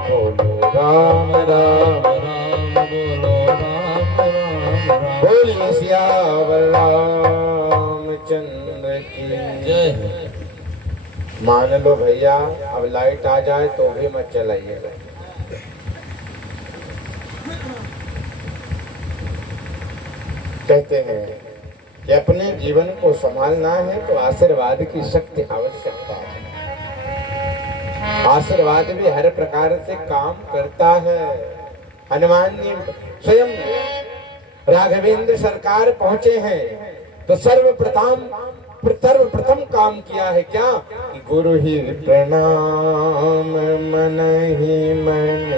बोलो राम राम राम बोलो राम राम राम। बोलिए सियावर रामचंद्र की जय। मान लो भैया अब लाइट आ जाए तो भी मत चलाइएगा। कहते हैं कि अपने जीवन को संभालना है तो आशीर्वाद की शक्ति आवश्यकता है। आशीर्वाद भी हर प्रकार से काम करता है। हनुमान जी स्वयं राघवेंद्र सरकार पहुंचे हैं तो सर्वप्रथम काम किया है क्या कि गुरु ही प्रणाम मन ही मन,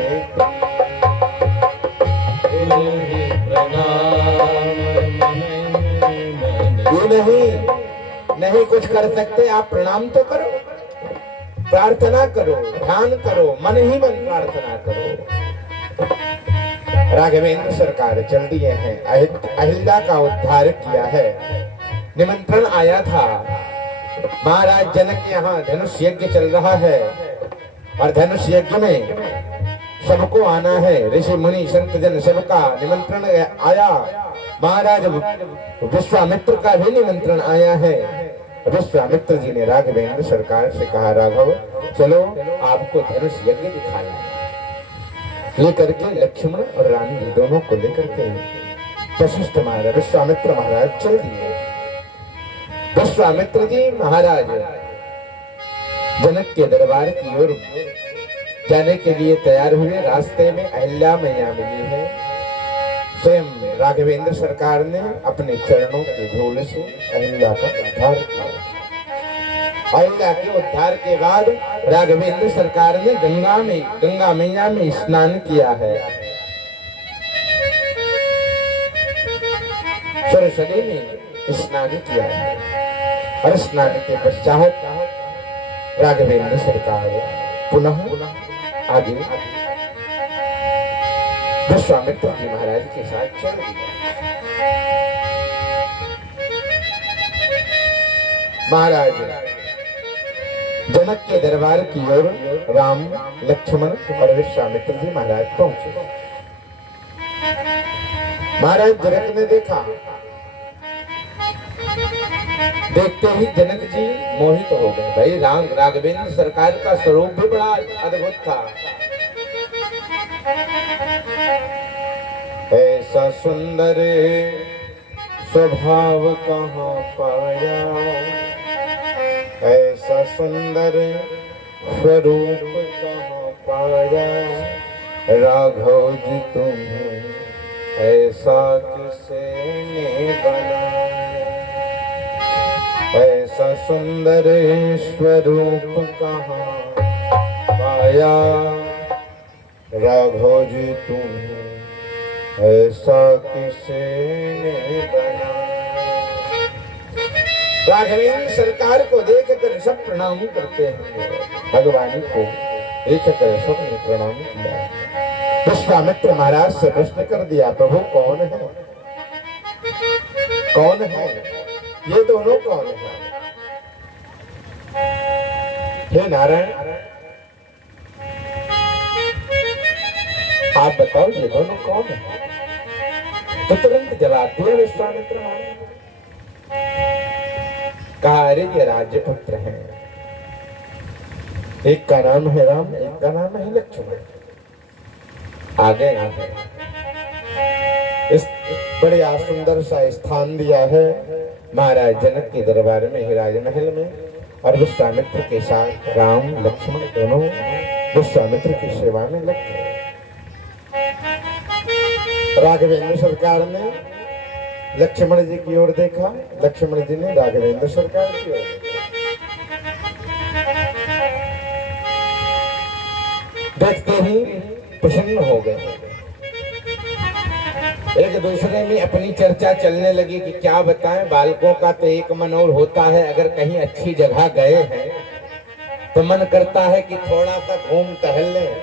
गुरु ही प्रणाम नहीं कुछ कर सकते आप प्रणाम तो करो, प्रार्थना करो, ध्यान करो, मन ही मन प्रार्थना करो। राघवेंद्र सरकार चल दिए हैं, अहिल्या का उद्धार किया है। निमंत्रण आया था महाराज जनक यहाँ धनुष यज्ञ चल रहा है और धनुष यज्ञ में सबको आना है। ऋषि मुनि संत जन सबका निमंत्रण आया। महाराज विश्वामित्र का भी निमंत्रण आया है। विश्वामित्र जी ने राघवेंद्र सरकार से कहा राघव चलो आपको धनुष यज्ञ दिखाया। लेकर के लक्ष्मण और रानी जी दोनों को लेकर के वशिष्ठ महाराज विश्वामित्र महाराज चल दिए। विश्वामित्र जी महाराज जनक के दरबार की ओर जाने के लिए तैयार हुए। रास्ते में अहिल्या मैया मिली है। स्वयं राघवेंद्र सरकार ने अपने चरणों के धूल से अहिल्या का उद्धार किया। अहिल्या के उद्धार के बाद राघवेंद्र सरकार ने गंगा मैया में स्नान किया है। सरस्वती में स्नान किया है और स्नान के पश्चात राघवेंद्र सरकार पुनः आगे विश्वामित्र जी महाराज के साथ चल दिया। महाराज जनक के दरबार की ओर राम लक्ष्मण और विश्वामित्र जी महाराज पहुंचे। महाराज जनक ने देखा, देखते ही जनक जी मोहित हो गए। भाई राघवेंद्र सरकार का स्वरूप भी बड़ा अद्भुत था। ऐसा सुंदर स्वभाव कहाँ पाया, ऐसा सुंदर स्वरूप कहाँ पाया। राघव जी तुम्हें ऐसा किसे ने बनाया, ऐसा सुंदर स्वरूप कहाँ पाया। राघव जी तुम्हें ऐसा किसे ने बनाया। राघवेंद्र सरकार को देखकर सब प्रणाम करते हैं। भगवान को देखकर सबने प्रणाम किया। विश्वामित्र महाराज से प्रश्न कर दिया प्रभु कौन है, कौन है ये दोनों कौन है? हे नारायण आप बताओ ये दोनों कौन है? तो तुरंत जवाब दिया विश्वामित्र महाराज। कहा अरे ये राज्यपुत्र हैं, एक का नाम है राम, एक का नाम है लक्ष्मण। आगे ना है इस बड़े सुंदर सा स्थान दिया है महाराज जनक के दरबार में ही राजमहल में। और विश्वामित्र के साथ राम लक्ष्मण दोनों विश्वामित्र की सेवा में लग गए। राघवेंद्र सरकार ने लक्ष्मण जी की ओर देखा, लक्ष्मण जी ने राघवेंद्र सरकार की ओर देखते ही प्रसन्न हो गए। एक दूसरे में अपनी चर्चा चलने लगी कि क्या बताएं, बालकों का तो एक मन और होता है, अगर कहीं अच्छी जगह गए हैं तो मन करता है कि थोड़ा सा घूम टहल लें,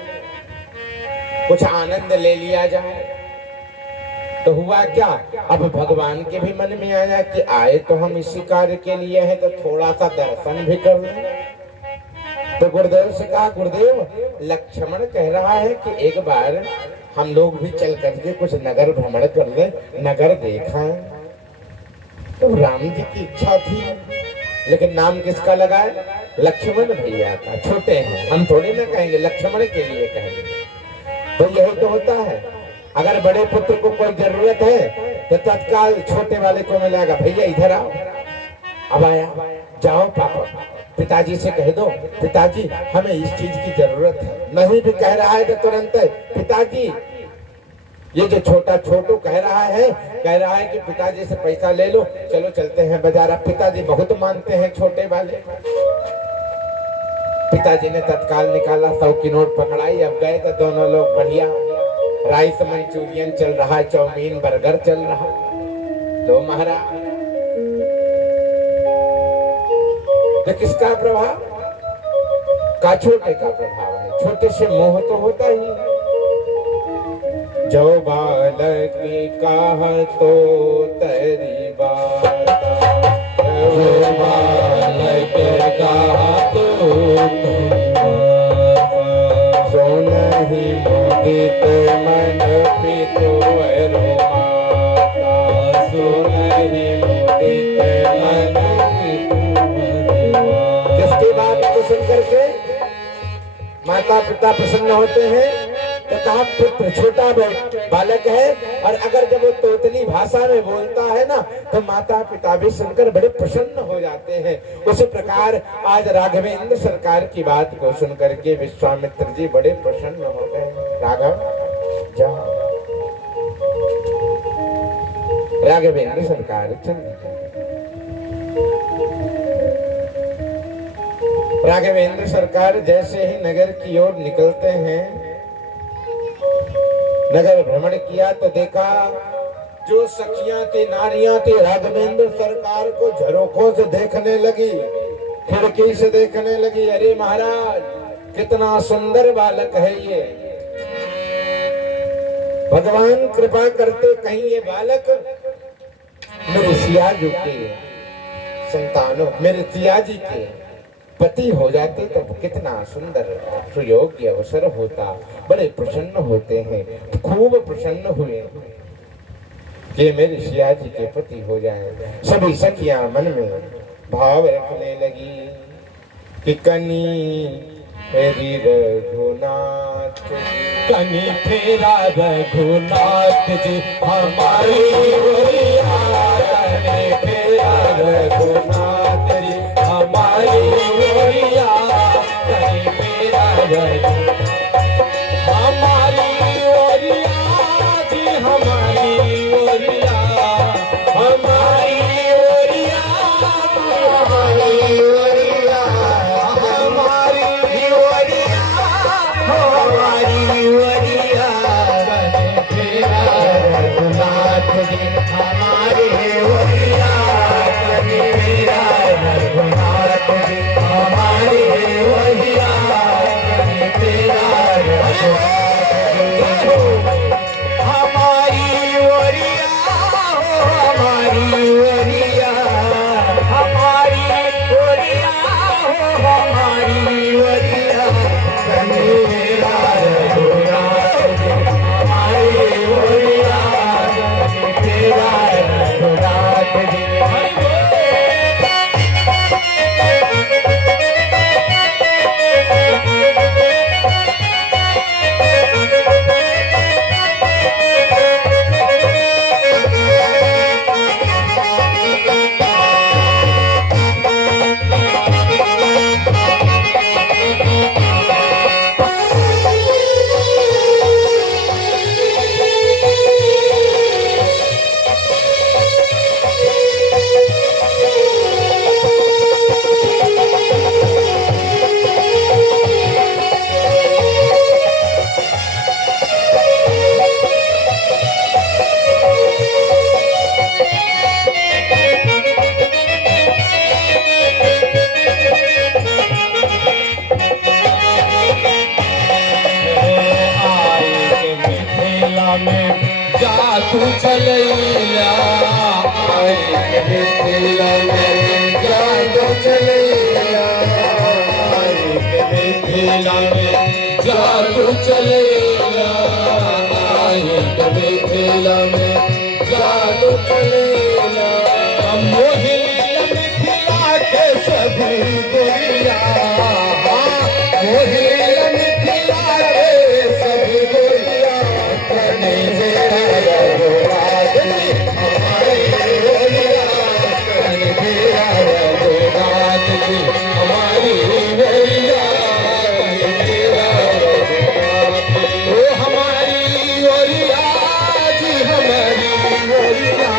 कुछ आनंद ले लिया जाए। तो हुआ क्या, अब भगवान के भी मन में आया कि आए तो हम इसी कार्य के लिए हैं तो थोड़ा सा दर्शन भी कर लें। तो गुरुदेव से कहा, गुरुदेव लक्ष्मण कह रहा है कि एक बार हम लोग भी चल करके कुछ नगर भ्रमण कर ले, नगर देखा। तो राम जी की इच्छा थी, लेकिन नाम किसका लगाए? लक्ष्मण भैया का। छोटे हैं, हम थोड़ी ना कहेंगे, लक्ष्मण के लिए कहेंगे। तो यही तो होता है, अगर बड़े पुत्र को कोई जरूरत है तो तत्काल छोटे वाले को मिलेगा, भैया इधर आओ। अब आया, जाओ पापा पिताजी से कह दो, पिताजी हमें इस चीज की जरूरत है। नहीं भी कह रहा है तो तुरंत पिताजी, ये जो छोटू कह रहा है कि पिताजी से पैसा ले लो, चलो चलते हैं बाजार। अब पिताजी बहुत मानते हैं छोटे वाले। पिताजी ने तत्काल निकाला, 100 की नोट पकड़ाई। अब गए तो दोनों लोग बढ़िया, राइस मंचूरियन चल रहा, चाउमीन बर्गर चल रहा। तो महाराज तो किसका प्रभाव? का छोटे का प्रभाव है। छोटे से मोह तो होता ही। जो बालक कहा तो तेरी बात, जो बालक कहा तो सुन ही मुदित मन पितो माता, सुन ही मुदित मन। जिसकी बात को सुन करके माता पिता प्रसन्न होते हैं, तो कहा पुत्र छोटा बालक है, और अगर जब वो तोतली भाषा में बोलता है ना, तो माता पिता भी सुनकर बड़े प्रसन्न हो जाते हैं। उसी प्रकार आज राघवेंद्र सरकार की बात को सुनकर के विश्वामित्र जी बड़े प्रसन्न हो गए। राघव जाओ। राघवेंद्र सरकार चल। राघवेंद्र सरकार जैसे ही नगर की ओर निकलते हैं, नगर भ्रमण किया तो देखा जो सखियां थी, नारियां थी, राघवेंद्र सरकार को झरोखों से देखने लगी, खिड़की से देखने लगी। अरे महाराज कितना सुंदर बालक है ये, भगवान कृपा करते कहीं ये बालक मेरे सिया जी के संतानों, मेरे सिया जी के पति हो जाते तो कितना सुंदर सुयोग्य अवसर होता। बड़े प्रसन्न होते हैं, खूब प्रसन्न हुए कि मेरे सिया जी के पति हो जाए। सभी सखियां मन में भाव रखने लगी कि कनी फेरी रघुनाथ, कनी फेरा रघुनाथ जी हमारी ओरिया, कनी फेरा रघुनाथ जी हमारी ओरिया, कनी फेरा हमारी ओरिया जी, हमारी ओरिया, हमारी ओरिया, हमारी ओरिया, हमारी ओरिया, हमारी ओरिया, कनी फेरा रघुनाथ जी हमारी ओरिया, कनी फेरा रघुनाथ जी हमारी ओरिया, कनी फेरा हमारी ओरिया, हमारी ओरिया, हमारी ओरिया, हमारी ओरिया, कनी फेरा रघुनाथ जी हमारी ओरिया, कनी फेरा रघुनाथ जी। जादू चलैया आए के मिथिला में, जादू चलैया आए के लीला में जादू चलेला मोहि लीला में खिला के सभी गोरिया मोहि लीला में खिला के सभी गोरिया करने तेरा रघुनाथ जी हमारे गोरिया करने तेरा रघुनाथ जी हमारी गोरिया करने तेरा रघुनाथ ओ हमारी गोरिया जी हमारी गोरिया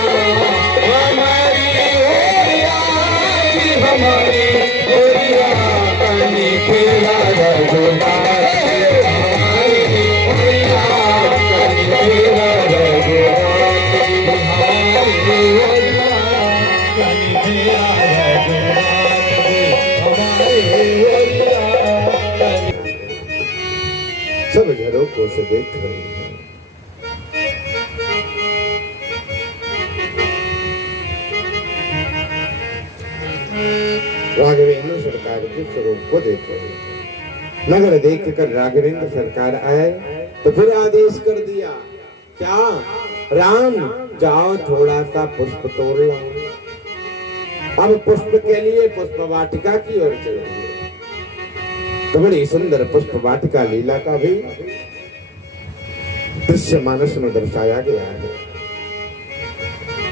हमारी गोरिया जी हमारी गोरिया करने तेरा रघुनाथ हमारी गोरिया करने तेरा रघुनाथ हमारी गोरिया करने तेरा रघुनाथ हमारी गोरिया सब झरोकों से देख रहे हैं। राघवेंद्र सरकार के स्वरूप को देख रहे हैं। नगर देख कर राघवेंद्र सरकार आए तो फिर आदेश कर दिया, क्या राम जाओ थोड़ा सा पुष्प तोड़ लाओ। अब पुष्प के लिए पुष्प वाटिका की ओर चल दिए। तो बड़ी सुंदर पुष्प वाटिका लीला का भी दृश्य मानस में दर्शाया गया है।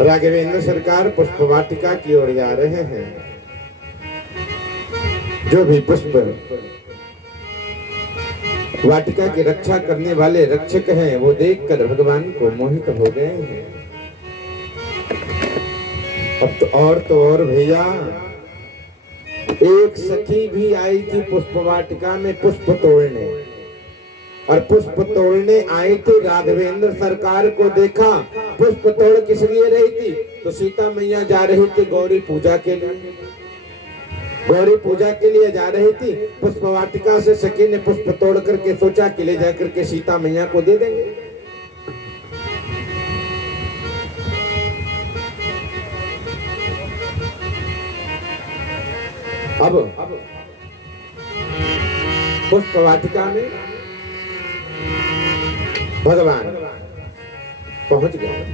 राघवेंद्र सरकार पुष्प वाटिका की ओर जा रहे हैं। जो भी पुष्प वाटिका की रक्षा करने वाले रक्षक हैं वो देखकर भगवान को मोहित हो गए हैं। अब तो और भैया एक सखी भी आई थी पुष्प वाटिका में पुष्प तोड़ने, और पुष्प तोड़ने आई थी। राघवेंद्र सरकार को देखा पुष्प तोड़ किस लिए रही थी, तो सीता मैया जा रही थी गौरी पूजा के लिए। गौरी पूजा के लिए जा रही थी। पुष्प वाटिका से सखी ने पुष्प तोड़ करके सोचा कि ले जाकर के सीता मैया को दे देंगे। अब पुष्प वाटिका में भगवान पहुंच गए।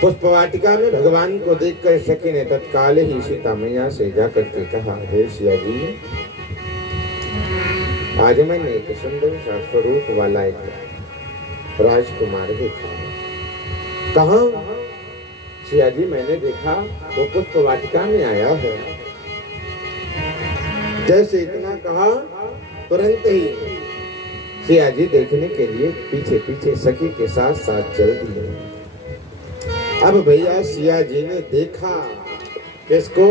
पुष्प वाटिका में भगवान को देखकर सखी ने तत्काल ही सीता मैया से जाकर के कहा, हे सिया जी, आज मैंने एक सुंदर सा स्वरूप वाला एक राजकुमार देखा। कहाँ? सिया जी, मैंने देखा वो पुष्प वाटिका में आया है। जैसे इतना कहा तुरंत ही सिया जी देखने के लिए पीछे पीछे सखी के साथ साथ चल दिए। अब भैया सिया जी ने देखा किसको?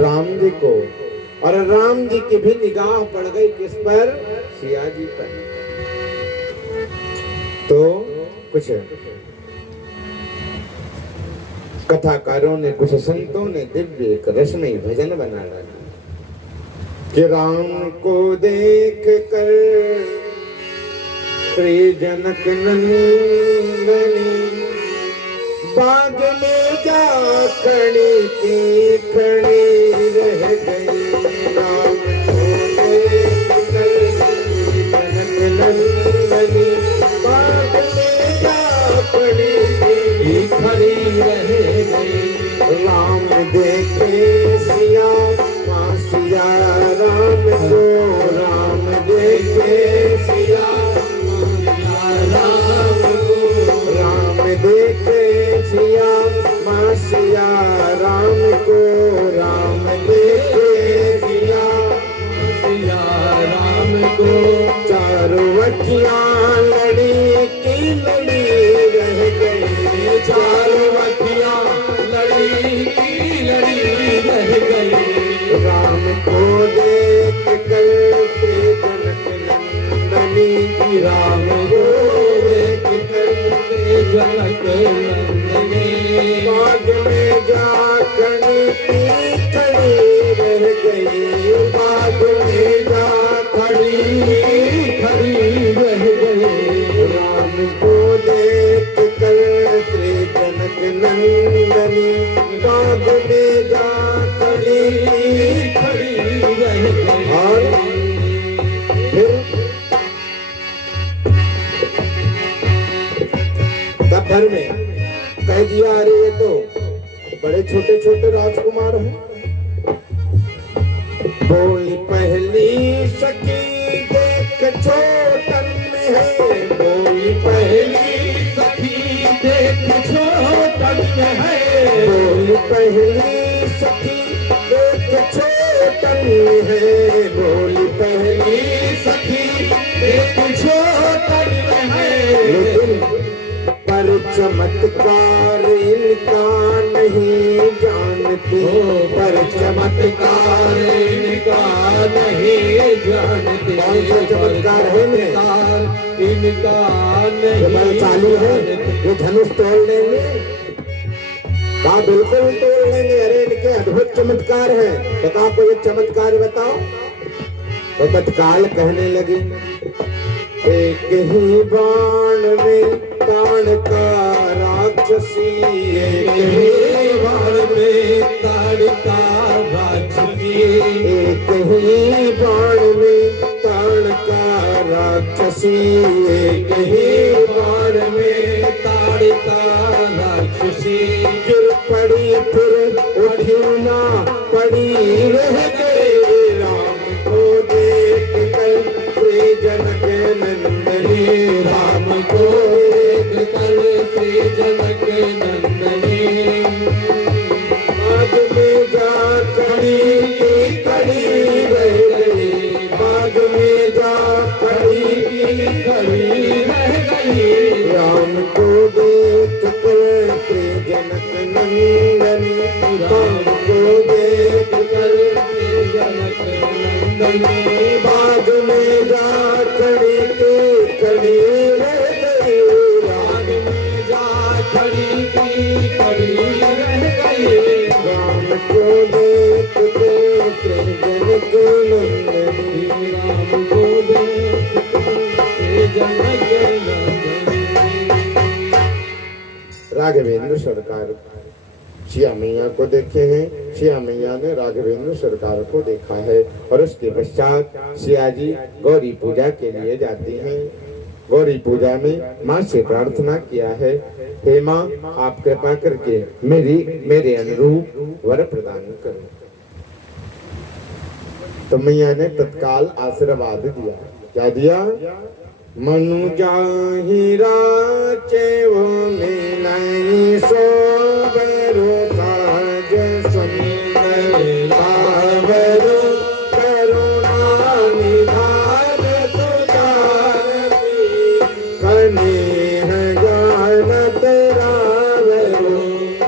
राम जी को। और राम जी की भी निगाह पड़ गई किस पर? सिया जी पर। तो कुछ कथाकारों ने, कुछ संतों ने दिव्य एक रसमयी भजन बना डाला कि राम को देख कर श्री जनक नंदनी बाग में जा खड़ी की खड़ी रह गई। राम को देख कर जनक नंदनी बाग में जा खड़ी की खड़ी रह गई। राम देखे सिया माँ सिया राम को, राम देखे सिया राम को, राम देखे सिया माँ सिया राम को, राम देखे सिया राम को। चारों अखियाँ लड़ी की लड़ी रह गई। चारों अखियाँ लड़ी की लड़ी रह गई। राम को देख कर जनक नंदनी की, राम को देख कर जनक नंदनी बाग में जा खड़ी खड़ी रह गई। बाग में जा खड़ी खड़ी रह गई। राम को देख कर जनक नंदनी बाग में जा खड़ी खड़ी पहली सखी देख छोटन है, बोली पहली सखी देख छोटन है, लेकिन पर चमत्कार इनका नहीं जानते, पर चमत्कार इनका नहीं जानते। कौन सा चमत्कार है इनका नहीं चालू है, ये धनुष तोड़ लेंगे, कहा बिल्कुल तोड़ लेंगे। अरे इनके अद्भुत चमत्कार है, तो कहा कोई एक चमत्कार बताओ। तो तत्काल कहने लगी, एक ही बाण में ताण का राक्षसी, एक ही बाण में ताण का राक्षसी, एक ही बाण में ताण का राक्षसी, एक ही बाण में ताण का राक्षसी। गिर पड़ी फिर उठी ना पड़ी, रह गए राम को देख कर श्री जनक नंदनी, राम को देख कर श्री जनक नंदनी। बाग में जा खड़ी की खड़ी रह गई, बाग में जा खड़ी की खड़ी रह गई, राम को देख कर श्री जनक नंदनी, राम को देख कर श्री जनक नंदनी। बाग में जा खड़ी की खड़ी रह गई, बाग में जा खड़ी की खड़ी रह गई, राम को देख के श्री जनक नंदनी, राम को देख के जनक नंदनी। राघवेंद्र सरकार सिया मैया को देखे हैं, सिया मैया ने राघवेंद्र सरकार को देखा है, और उसके पश्चात सिया जी गौरी पूजा के लिए जाती हैं। गौरी पूजा में माँ से प्रार्थना किया है, हे माँ आप कृपा करके मेरे अनुरूप वर प्रदान करो। तो मैया ने तत्काल आशीर्वाद दिया। क्या दिया? मनु जाहि राचे वो मिलाई सोबरो काज सुंदर, सावरो करुणा निधान सुधारती, कनेह जानत रावरो,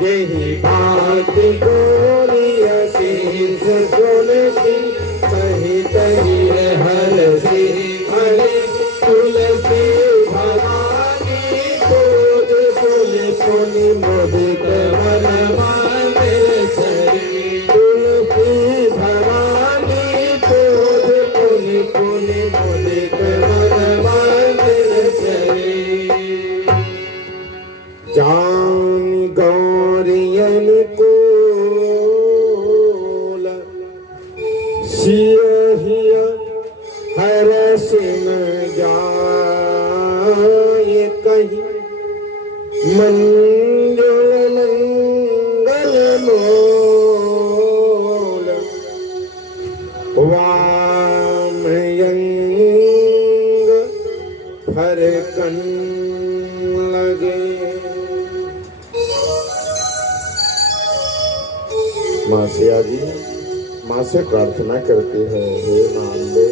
यही भांति गोरी असीस सुनती, सहित ही हरसी हरि तुलसी भवानी पूज सुनि सुनि मोदित मन माने सरी, तुलसी भवानी पूज सुनि सुनि मोदित मन माने सरी। जान गौरियन कोल सियहिया हर सिंह जाए कहीं, मंजुल मंगल मोल, वामयंग फरकन लगे। माँ सिया जी माँ से प्रार्थना करते हैं, हे मांबे,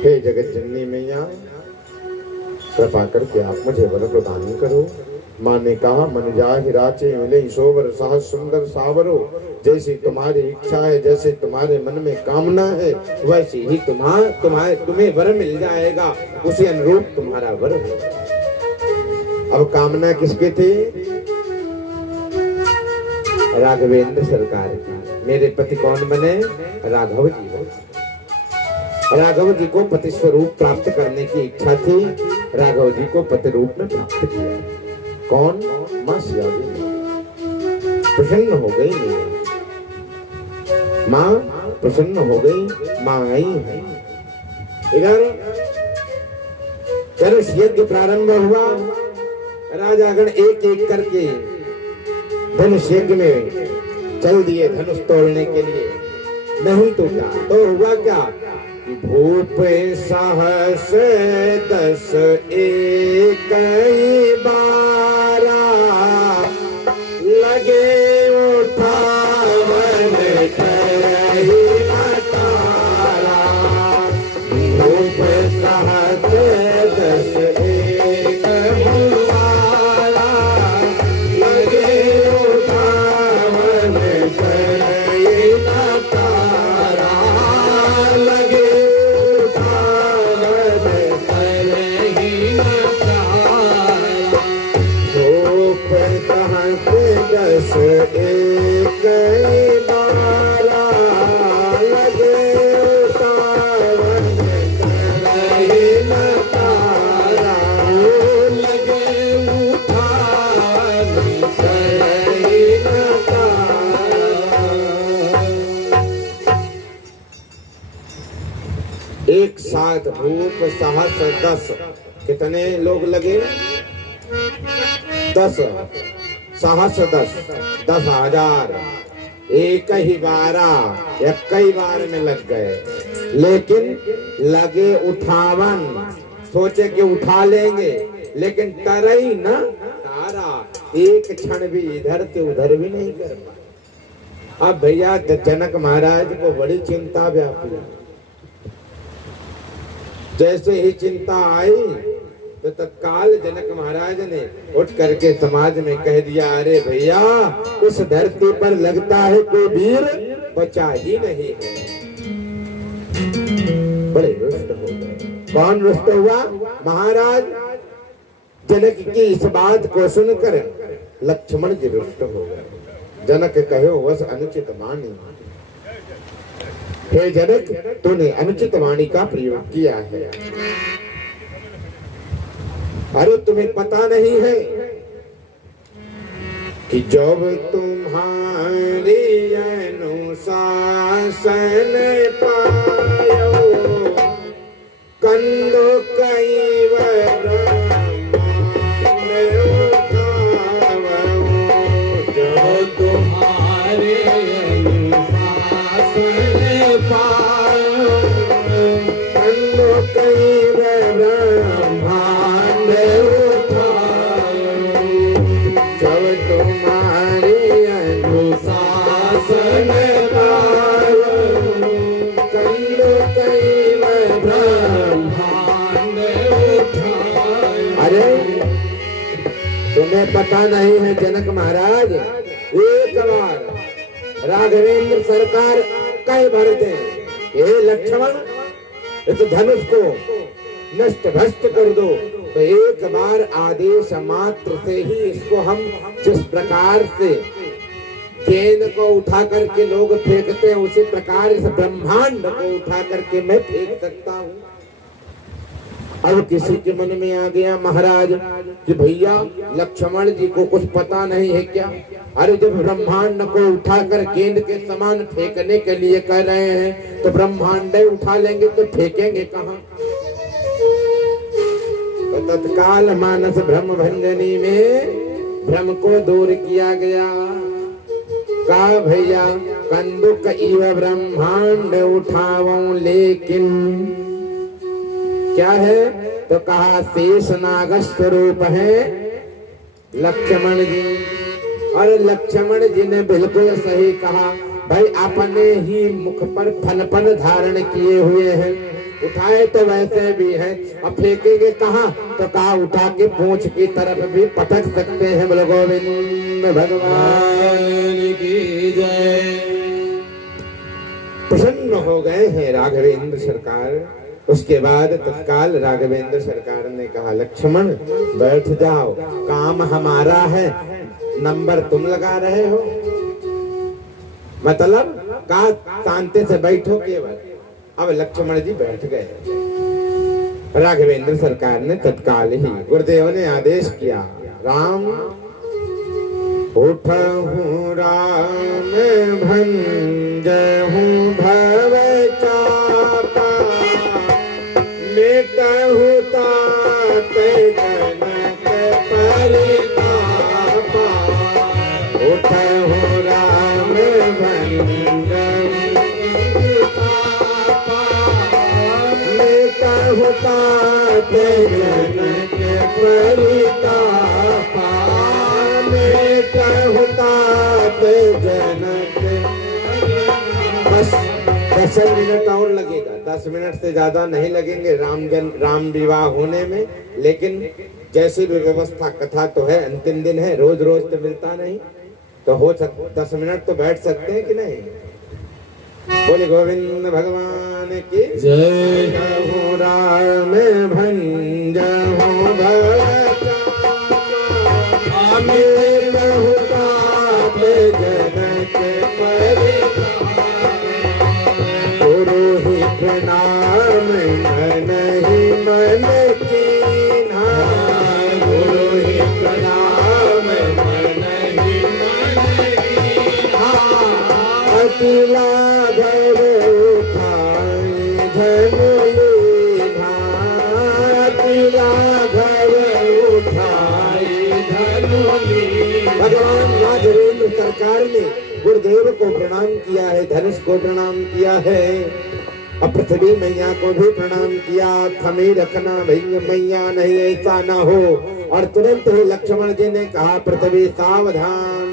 हे जगत जननी मैया कृपा करके आप मुझे वर प्रदान करो। माँ ने कहा, मन जाहि राचे मिले सोवर साह सुंदर सावरो, जैसी तुम्हारी इच्छा है, जैसे तुम्हारे मन में कामना है, वैसे ही तुम्हें वर मिल जाएगा, उसी अनुरूप तुम्हारा वर होगा। अब कामना किसके थी? राघवेंद्र सरकार की। मेरे पति कौन बने? राघव जी बने। राघव जी को पति स्वरूप प्राप्त करने की इच्छा थी, राघव जी को पति रूप में प्राप्त किया। कौन? माँ सिया जी प्रसन्न हो गई। माँ प्रसन्न हो गई, माँ आई है। इधर धनुष यज्ञ प्रारंभ हुआ, राजागण एक एक करके धनुष यज्ञ में चल दिए धनुष तोड़ने के लिए। नहीं टूटा तो हुआ क्या? भूप सहस 10 एक 12 कई बारा लगे उठावन करई न तारा लगे उठावन करई न तारा। एक साथ भूप सहस 10 कितने लोग लगे 10 सहस 10,000 एक ही बारा या कई बार में लग गए लेकिन लगे उठावन सोचे कि उठा लेंगे लेकिन तरई न तारा एक क्षण भी इधर से उधर भी नहीं कर पाए। अब भैया जनक महाराज को बड़ी चिंता व्यापी। जैसे ही चिंता आई तो तत्काल जनक महाराज ने उठ करके समाज में कह दिया, अरे भैया इस धरती पर लगता है कोई वीर बचा ही नहीं है। बड़े रुष्ट हो गए। कौन रुष्ट हुआ? महाराज जनक की इस बात को सुनकर लक्ष्मण जी रुष्ट हो गए। जनक कहो वस अनुचित वाणी, हे जनक तूने अनुचित वाणी का प्रयोग किया है। अरे तुम्हें पता नहीं है कि जब तुम्हारी अनुशासन पायो कंदो कई ब्रह्मांड उठावो। जो तुम्हारे अनुशासन पायो कंदो कई ब्रह्मांड तुम्हें पता नहीं है जनक महाराज, एक बार राघवेंद्र सरकार कह भर दे, ये लक्ष्मण इस धनुष को नष्ट भ्रष्ट कर दो, तो एक बार आदेश मात्र से ही इसको हम जिस प्रकार से गेंद को उठा करके लोग फेंकते हैं उसी प्रकार इस ब्रह्मांड को उठा करके मैं फेंक सकता हूँ। अब किसी के मन में आ गया महाराज कि भैया लक्ष्मण जी को कुछ पता नहीं है क्या? अरे जब ब्रह्मांड को उठाकर गेंद के समान फेंकने के लिए कह रहे हैं तो ब्रह्मांड उठा लेंगे तो फेंकेंगे कहाँ? तो तत्काल मानस भ्रम भंजनी में भ्रम को दूर किया गया। कहा भैया कंदुक इव ब्रह्मांड उठाऊं लेकिन क्या है? तो कहा शेष नाग स्वरूप है लक्ष्मण जी। और लक्ष्मण जी ने बिल्कुल सही कहा, भाई अपने ही मुख पर फन धारण किए हुए हैं, उठाए तो वैसे भी हैं, अब फेंकेंगे कहाँ? तो कहा उठा के पूंछ की तरफ भी पटक सकते हैं। बोलो गोविंद भगवान की जय। प्रसन्न हो गए हैं राघवेंद्र सरकार। उसके बाद तत्काल राघवेंद्र सरकार ने कहा लक्ष्मण बैठ जाओ, काम हमारा है, नंबर तुम लगा रहे हो, मतलब का शांति से बैठो केवल। अब लक्ष्मण जी बैठ गए। राघवेंद्र सरकार ने तत्काल ही गुरुदेव ने आदेश किया, राम उठहूँ राम भंजहूँ भव चापा, मिटहूँ तात जनक परितापा। उठहूँ राम भंजहूँ मिटहूँ तात जनक परितापा। जनक बस 10 मिनट और लगेगा, 10 मिनट से ज्यादा नहीं लगेंगे राम विवाह होने में। लेकिन जैसी भी व्यवस्था, कथा तो है, अंतिम दिन है, रोज रोज तो मिलता नहीं, तो हो सकता 10 मिनट तो बैठ सकते हैं कि नहीं? बोले गोविंद भगवान की जय। हो राम भंज हो जनक प्रणाम मन ही मन कीन्हा, गुरु ही प्रणाम मन ही मन कीन्हा। अति लाघव उठाई धनु लीन्हा, अति लाघव उठाई धनु लीन्हा। भगवान राघवेंद्र सरकार ने गुरुदेव को प्रणाम किया है, धनुष को प्रणाम किया है, और पृथ्वी मैया को भी प्रणाम किया। थमे रखना भैया मैया नहीं ऐसा ना हो। और तुरंत ही लक्ष्मण जी ने कहा पृथ्वी सावधान,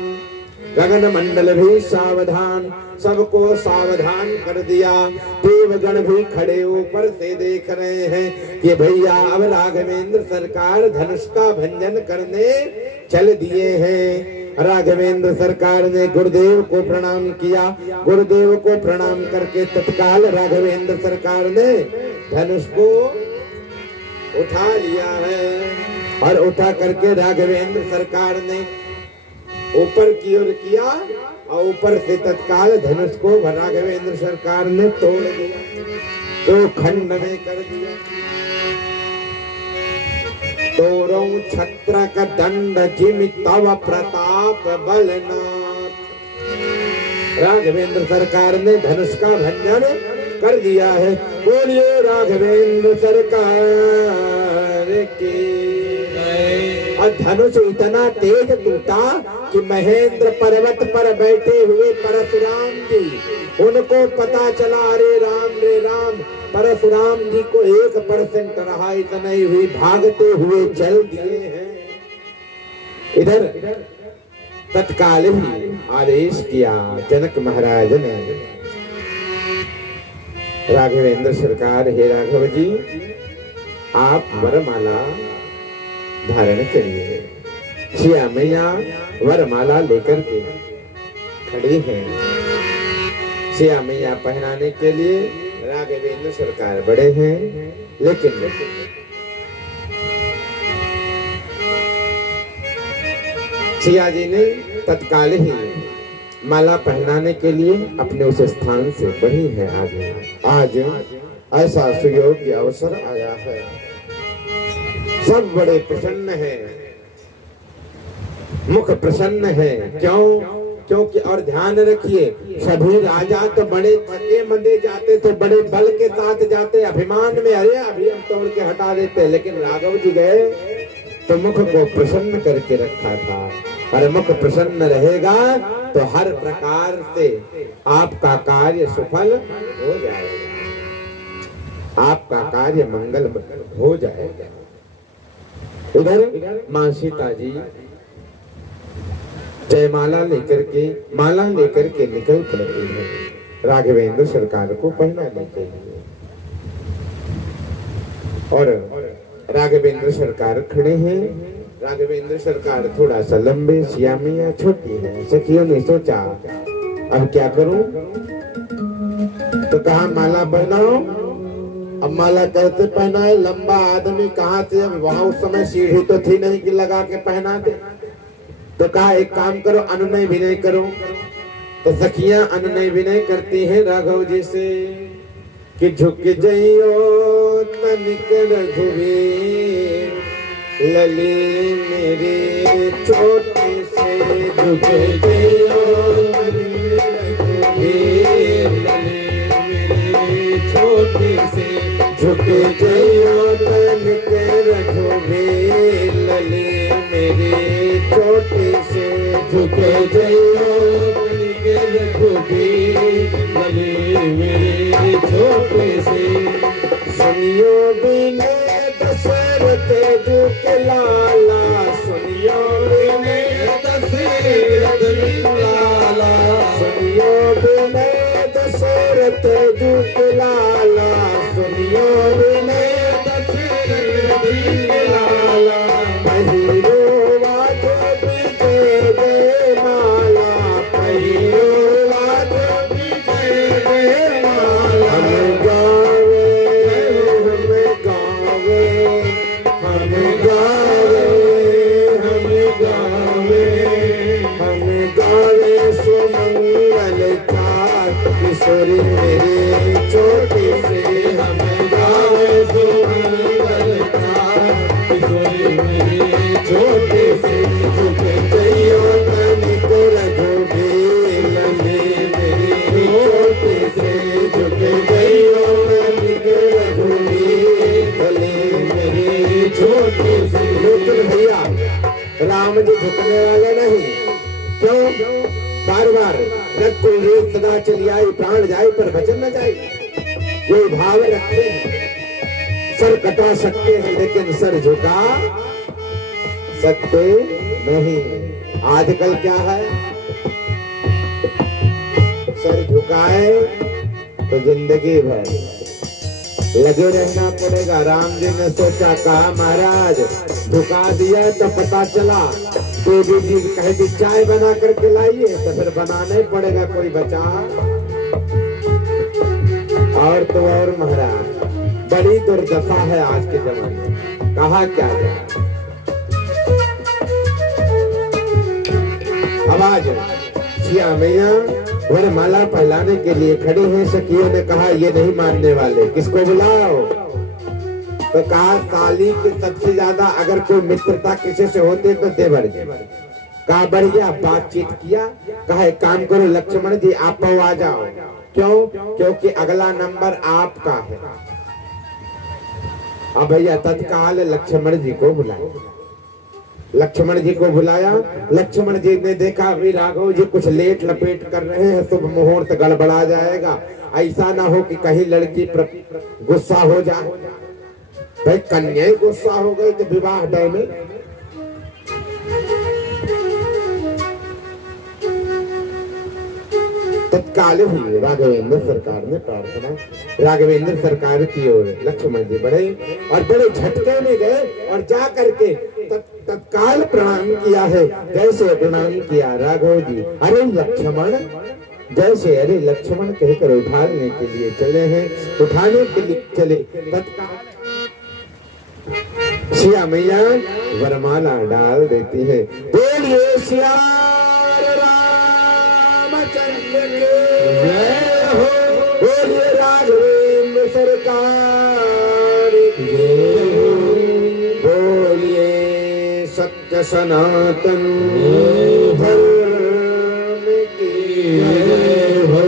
गगन मंडल भी सावधान, सबको सावधान कर दिया। देवगण भी खड़े ऊपर से देख रहे हैं कि भैया अब राघवेंद्र सरकार धनुष का भंजन करने चल दिए हैं। राघवेंद्र सरकार ने गुरुदेव को प्रणाम किया। गुरुदेव को प्रणाम करके तत्काल राघवेंद्र सरकार ने धनुष को उठा लिया है, और उठा करके राघवेंद्र सरकार ने ऊपर की ओर किया, और ऊपर से तत्काल धनुष को राघवेंद्र सरकार ने तोड़ दिया, दो खंड में कर दिया। तोरो छत्र का दंड जिमि तव प्रताप बलनाथ। राघवेंद्र सरकार ने धनुष का भंजन कर दिया है। बोलिए राघवेंद्र सरकार की। और धनुष इतना तेज टूटा कि महेंद्र पर्वत पर बैठे हुए परशुराम जी, उनको पता चला अरे राम परशुराम जी को 1% रहायत नहीं हुई, भागते हुए चल दिए हैं। इधर तत्काल ही आदेश किया जनक महाराज ने, राघवेंद्र सरकार, हे राघव जी आप वरमाला धारण करिए। सिया मैया वरमाला लेकर के खड़ी हैं। सिया मैया पहनाने के लिए राघवेंद्र सरकार बड़े हैं, लेकिन सिया जी ने तत्काल ही माला पहनाने के लिए अपने उस स्थान से बढ़ी है आगे। आज ऐसा सुयोग्य अवसर आया है, सब बड़े प्रसन्न हैं, मुख प्रसन्न है। क्यों? क्योंकि और ध्यान रखिए, सभी राजा तो बड़े थके मंदे जाते थे, बड़े बल के साथ जाते, अभिमान में अरे अभी हम तोड़ के हटा देते, लेकिन राघव जी गए तो मुख को प्रसन्न करके रखा था। और मुख प्रसन्न रहेगा तो हर प्रकार से आपका कार्य सफल हो जाएगा, आपका कार्य मंगल हो जाएगा। इधर मां सीता जी जयमाला लेकर के, माला लेकर के निकल पड़ती है राघवेंद्र सरकार को पहनाने के लिए। और राघवेंद्र सरकार खड़े हैं। राघवेंद्र सरकार थोड़ा सा लंबे, सिया मैया छोटी है। सखियों ने सोचा अब क्या करूं, तो कहा माला पहनाओ। अब माला कैसे पहनाए, लंबा आदमी कहाँ से, अब वहां उस समय सीढ़ी तो थी नहीं कि लगा के पहना दे। तो कहा एक काम करो, अनुनय विनय करो। तो सखियां अनुनय विनय करती हैं राघव जी से कि झुक जइयो तनिक रघुवीर, लली मेरे छोटे से झुक जइयो तनिक रघुवीर, लली मेरे छोटे से झुक जइयो तनिक रघुवीर, लली मेरे छोटे से झुक जइयो तनिक रघुवीर, लली मेरे छोटे से। सुनियो बिने दशरथ झुक लाला, सुनियो बिने दशरथ लाला, सुनियो बिने दशरथ झुक लाला, सुनियो बिने दशरथ लाला। पहिरो वाजो विजय जय माला, पहिरो वाजो विजय जय माला। हम गावे, हम गावे, हम गावे, हम गावे, हम गावे सुमंगल चार, किशोरी मेरे छोटे से रख कोई रेत सदा चली आई, प्राण जाए पर वचन न जाए। ये भाव रखते हैं, सर कटा सकते हैं लेकिन सर झुका सकते नहीं। आजकल क्या है, सर झुकाए तो जिंदगी भर लगे रहना पड़ेगा। राम जी ने सोचा, कहा महाराज झुका दिया तो पता चला देवी जी कहेगी चाय बना करके लाइए, तो फिर बनाना ही पड़ेगा, कोई बचा और तो और। महाराज बड़ी दुर्दशा है आज के जमाने में, कहा क्या जाए। अब आज सिया मैया वरमाला पहलाने के लिए खड़े हैं। सखियों ने कहा ये नहीं मानने वाले, किसको बुलाओ? तो कहा साली के सबसे ज्यादा अगर कोई मित्रता किसी से होते तो देवर जी। कहा बढ़िया, बातचीत किया। कहा एक काम करो लक्ष्मण जी आप आ जाओ। क्यों? क्योंकि अगला नंबर आपका है। अब भैया तत्काल लक्ष्मण जी को बुलाया। लक्ष्मण जी को बुलाया। लक्ष्मण जी ने देखा अभी राघव जी कुछ लेट लपेट कर रहे हैं, शुभ मुहूर्त गड़बड़ा जाएगा, ऐसा ना हो कि कहीं लड़की गुस्सा हो जाए। भाई कन्या ही गुस्सा हो गई तो विवाह डे में तत्काल हुई। राघवेंद्र सरकार ने प्रार्थना, राघवेंद्र सरकार की ओर लक्ष्मण जी बढ़े और बड़े झटके में गए और जा करके तत्काल प्रणाम किया है। जैसे प्रणाम किया राघव जी, अरे लक्ष्मण, जैसे अरे लक्ष्मण कहकर उठाने के लिए चले हैं, उठाने के लिए चले। तत्काल सिया मैया वरमाला डाल देती है। बोलिए सिया रामचंद्र की जय हो, बोलिए राघवेंद्र सरकार की जय हो, बोलिए सत्य सनातन धर्म की जय हो।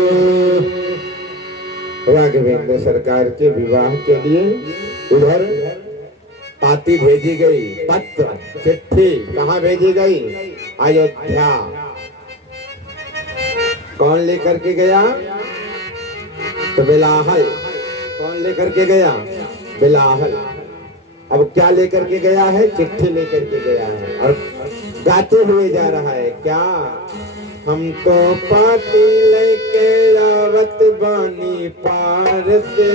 राघवेंद्र सरकार के विवाह के लिए उधर पाती भेजी गई, पत्र चिट्ठी कहाँ भेजी गई? अयोध्या। कौन लेकर के गया? तो बिलाहल। कौन लेकर के गया? बिलाहल। अब क्या लेकर के गया है? चिट्ठी लेकर के गया है और गाते हुए जा रहा है क्या? हम तो पाती लेके आवत बानी पार से,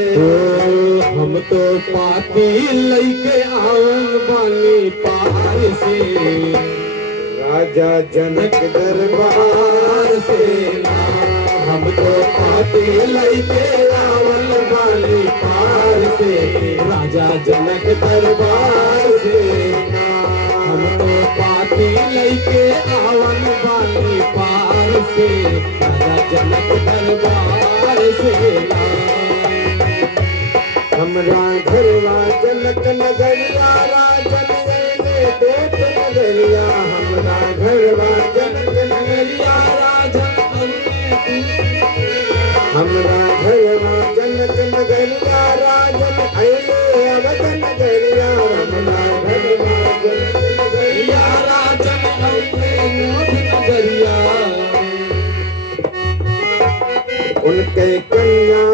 हम तो पाती लेके आवत बानी पार से, राजा जनक दरबार से। हम तो पाती लेके आवत बानी पार से, राजा जनक दरबार से। हम तो पाती लेके आवत बानी पार से, राजा जनक दरबार से। हमरा घरवा जनक नगरिया, राजन ने दोत नगरिया। हमरा घरवा जनक नगरिया, राजन हमरा घरवा जनक नगरिया, राजन अइले अवध नगरिया। हमरा घरवा जनक नगरिया, राजन अइले अवध नगरिया। उनके कन्या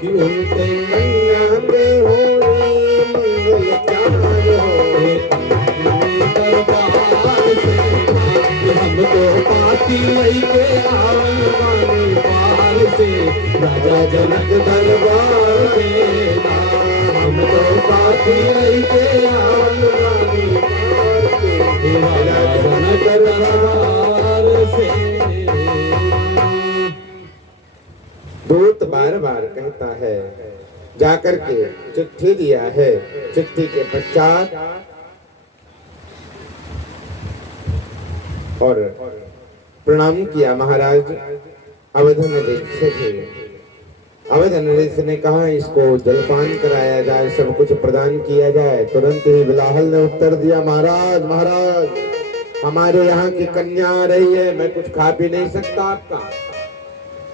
कि उनके कन्या के होरी मंगल चार हो। दरबार से हम तो पाती लेके आवल बानी पार से, राजा जनक दरबार से। हम तो पाती लेके आवल बानी पार से, राजा जनक दरबार से। दूत बार बार कहता है, जाकर के चिट्ठी दिया है। चिट्ठी के पश्चात और प्रणाम किया। महाराज अवध नरेश से थे। अवध नरेश ने कहा इसको जलपान कराया जाए, सब कुछ प्रदान किया जाए। तुरंत ही बिलाहल ने उत्तर दिया, महाराज महाराज हमारे यहाँ की कन्या आ रही है, मैं कुछ खा पी नहीं सकता आपका।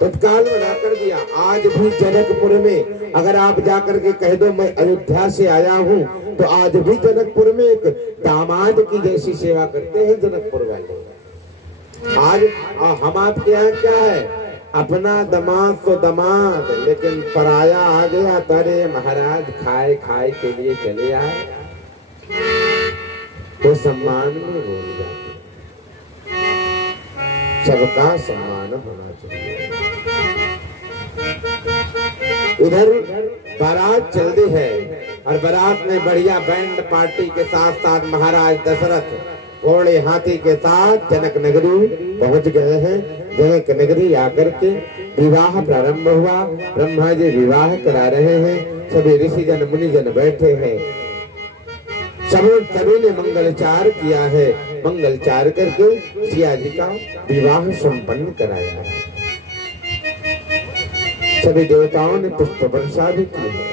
तत्काल मना कर दिया। आज भी जनकपुर में अगर आप जाकर के कह दो मैं अयोध्या से आया हूँ, तो आज भी जनकपुर में एक दामाद की जैसी सेवा करते हैं जनकपुर वाले। आज हम आपके यहाँ क्या है, अपना दामाद तो दामाद, लेकिन पराया आ गया तारे महाराज खाए खाए के लिए चले आए, तो सम्मान में भूल जाते। सबका सम्मान होना चाहिए। इधर बारात चल रही है और बारात में बढ़िया बैंड पार्टी के साथ साथ महाराज दशरथ घोड़े हाथी के साथ जनक नगरी पहुंच गए हैं। जनक नगरी आकर के विवाह प्रारंभ हुआ। ब्रह्मा जी विवाह करा रहे हैं, सभी ऋषिजन मुनिजन बैठे हैं। सभी ने मंगलचार किया है। मंगलचार करके सिया जी का विवाह संपन्न कराया है। सभी देवताओं ने पुष्प वर्षा भी की है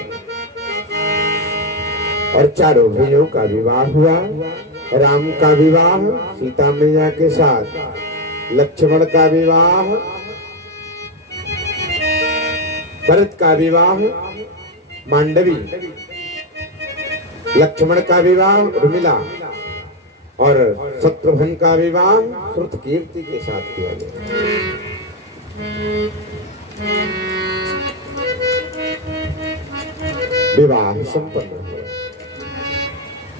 और चारों भाइयों का विवाह हुआ। राम का विवाह सीता मैया के साथ, लक्ष्मण का विवाह, भरत का विवाह मांडवी, लक्ष्मण का विवाह उर्मिला और शत्रुघ्न का विवाह श्रुतकीर्ति के साथ किया गया। विवाह संपन्न हुआ।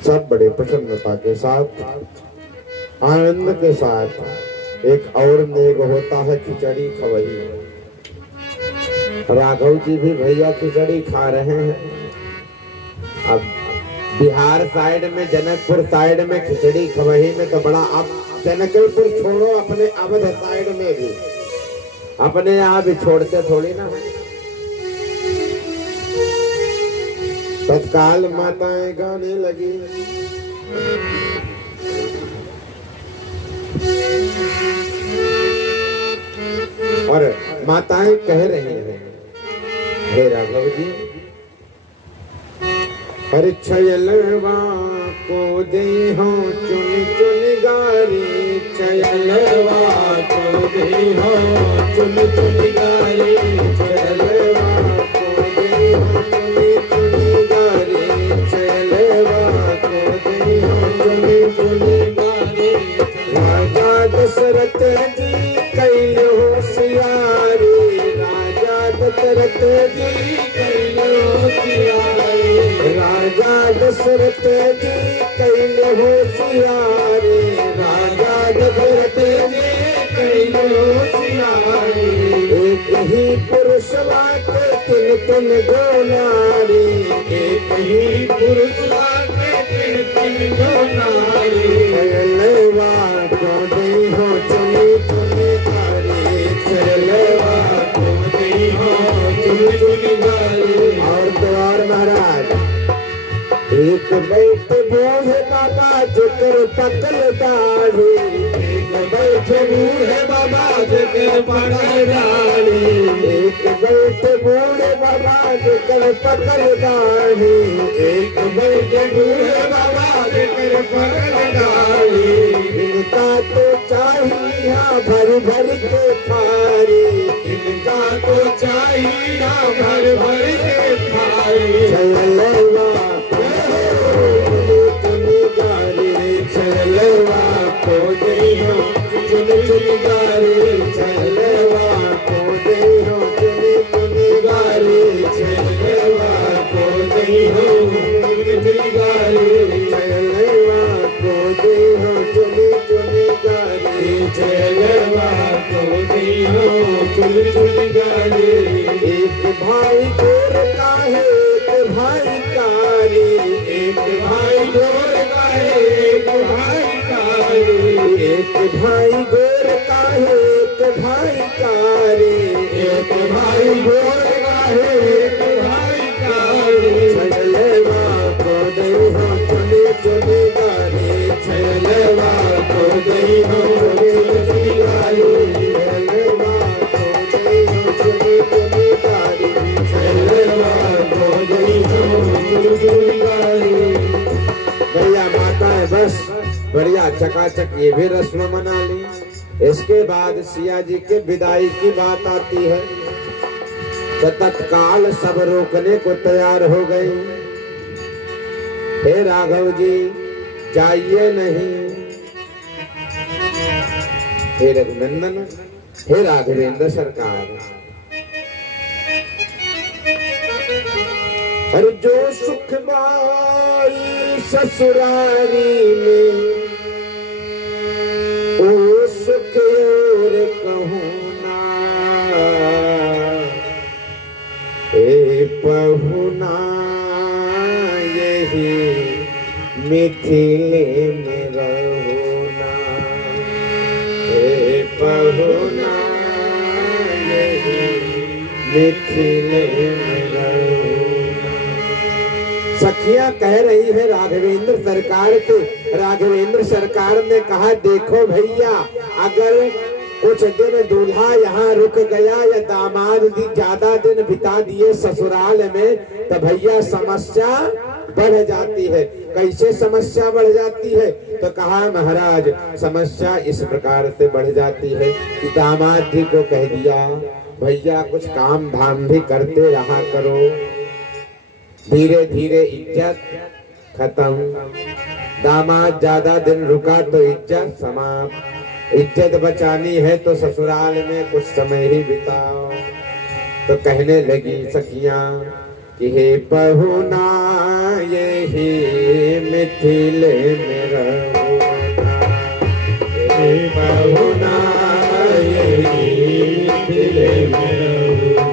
सब बड़े प्रसन्नता के साथ, आनंद के साथ। एक और नेग होता है खिचड़ी खवई। राघव जी भी भैया खिचड़ी खा रहे हैं। अब बिहार साइड में, जनकपुर साइड में खिचड़ी खवही में तो बड़ा, अब जनकपुर छोड़ो, अपने अवध साइड में भी अपने यहाँ भी छोड़ते थोड़ी ना। तत्काल माताएं गाने लगी। और माताएं कह रही हैं, हे राघव जी, छयलवा को दे हो चुन चुन गारी, छयलवा को दे हो चुन चुन गारी, छयलवा को दे हो चुन चुन गारी, छयलवा को दे हो चुन चुन गारी। राजा दशरथ जी कैलो होशियारी, राजा दशरथ जी कैलो होशियारी, राजा दशरथ जी कैले होशियारी, राजा दशरथ जी कैले होशियारी। एक ही पुरुष वाके तिन तिन गो नारी, एक ही पुरुष वाके तिन तिन गो नारी। छयलवा को दे हो चुनी चुनी गारी, छयलवा को दे हो चुनी चुनी गारी। और तो और महाराज, एक बैठे बूढ़े बाबा जेकर पकल दाढ़ी, एक बैठे बूढ़े बाबा जेकर पकल दाढ़ी, एक बैठे बूढ़े बाबा जेकर पकल दाढ़ी, एक बैठे बूढ़े बाबा जेकर पकल दाढ़ी। इनका तो चाहिए भर भर के थारी, इनका तो चाहिए भर भर के थारी। छयलवा छयलवा को दे हो चुन चुन गारी, छयलवा को दे हो चुन चुन गारी, छयलवा को दे हो चुन चुन गारी, छयलवा को दे हो चुन चुन गारी, छयलवा को दे हो चुन चुन गारी। एक भाई गोर का है एक भाई कारी, एक भाई गोर का है एक भाई कारी, एक भाई गोर का है एक भाई कारी, एक भाई गोर का है एक भाई कारी। छयलवा को दे हो चुनी चुनी गारी, छयलवा को दे हो चुनी चुनी गारी, छयलवा को दे हो चुनी चुनी गारी, छयलवा को दे हो चुनी चुनी गारी। भैया माताएं बस बढ़िया चकाचक ये भी रस्म मना ली। इसके बाद सिया जी के विदाई की बात आती है तो तत्काल सब रोकने को तैयार हो गई। हे राघव जी जाइए नहीं, हे रघुनंदन, हे राघवेंद्र सरकार, अरे जो सुख बाई ससुरारी में, ओ सुख और कहूँ ना, ए पहुना यही मिथिले में रहोना, ए पहुना यही मिथिले में रहोना। सखियां कह रही है राघवेंद्र सरकार को। राघवेंद्र सरकार ने कहा देखो भैया, अगर कुछ दिन दूल्हा यहाँ रुक गया या दामाद जी ज्यादा दिन बिता दिए ससुराल में, तो भैया समस्या बढ़ जाती है। कैसे समस्या बढ़ जाती है? तो कहा महाराज समस्या इस प्रकार से बढ़ जाती है कि दामाद जी को कह दिया भैया कुछ काम धाम भी करते रहा करो, धीरे धीरे इज्जत खत्म। दामाद ज्यादा दिन रुका तो इज्जत समाप्त। इज्जत बचानी है तो ससुराल में कुछ समय ही बिताओ। तो कहने लगी सखियां कि हे पहुना यही मिथिले में रहोना, हे पहुना यही मिथिले में रहोना।